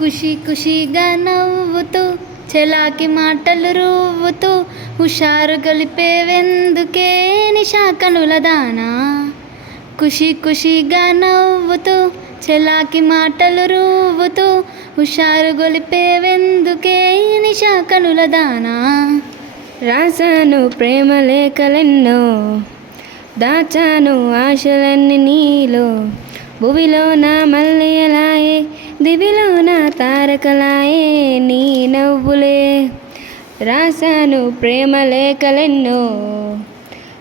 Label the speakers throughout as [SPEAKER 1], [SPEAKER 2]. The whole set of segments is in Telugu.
[SPEAKER 1] ఖుషి ఖుషిగా నవ్వుతూ చెలాకి మాటలు రువ్వుతూ హుషారు గలిపేవెందుకే నిషా దానా? ఖుషి ఖుషిగా నవ్వుతూ చెలాకి మాటలు రువ్వుతూ హుషారు గొలిపేవెందుకే నిషా దానా?
[SPEAKER 2] రాశాను ప్రేమ లేఖలెన్నో దాచాను ఆశలన్నీ నీలో భువిలో నా మల్లెలాయే దివిలో నా తారకలాయే నీ నవ్వులే. రాశాను ప్రేమ లేఖలెన్నో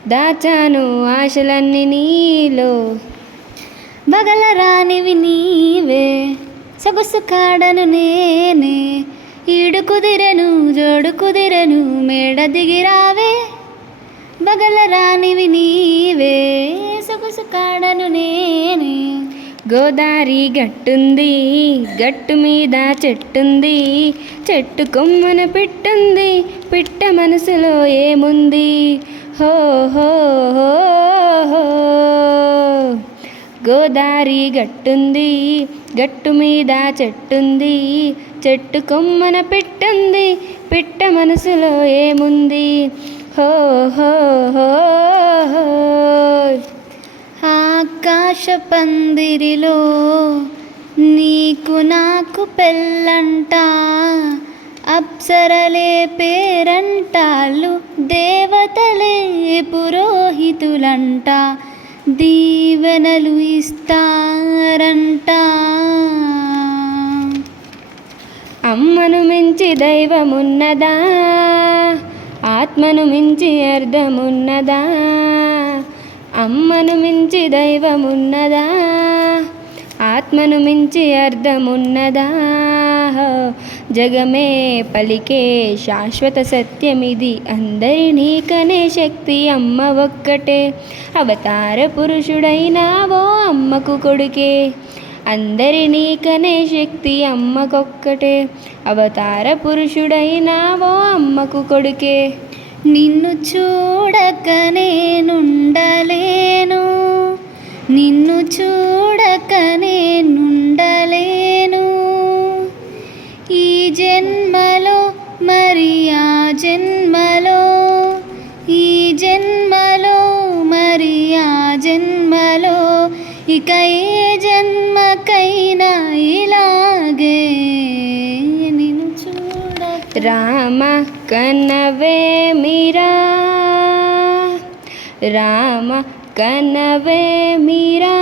[SPEAKER 2] దాచాను ఆశలన్నీ నీలో.
[SPEAKER 1] బగలరానివి నీవే సొగసు కాడను నేనే. ఈడు కుదిరెను జోడు కుదిరెను మేడ దిగిరావే బగల రానివి నీవే సొగసు కాడను నేనే.
[SPEAKER 2] గోదారి గట్టుంది గట్టు మీద చెట్టుంది చెట్టు కొమ్మన పిట్టుంది పిట్ట మనసులో ఏముంది? హో హో హో గోదారి గట్టుంది గట్టు మీద చెట్టుంది చెట్టు కొమ్మన పిట్టుంది పిట్ట మనసులో ఏముంది? హో హో హో.
[SPEAKER 1] ఆకాశ పందిరిలో నీకు నాకు పెళ్ళంట అప్సరలే పేరంటాళ్ళు దేవతలే పురోహితులంట దీవెనలు ఇస్తారంట.
[SPEAKER 2] అమ్మను మించి దైవమున్నదా ఆత్మను మించి అర్థమున్నదా? అమ్మను మించి దైవమున్నదా? ఆత్మను మించి అర్థమున్నదా? జగమే పలికే శాశ్వత సత్యమిది అందరినీ కనే శక్తి అమ్మ ఒక్కటే. అవతార పురుషుడైనావో అమ్మకు కొడుకే. అందరినీ కనే శక్తి అమ్మకొక్కటే. అవతార పురుషుడైనావో అమ్మకు కొడుకే.
[SPEAKER 1] నిన్ను చూడక నేనుండలే. నిన్ను చూడక నేనుండలేను. ఈ జన్మలో మరి ఆ జన్మలో ఈ జన్మలో మరి ఆ జన్మలో ఇక ఏ జన్మకైనా ఇలాగే నిన్ను చూడ
[SPEAKER 2] రామ కనవే మీరా రామ కనవే మీరా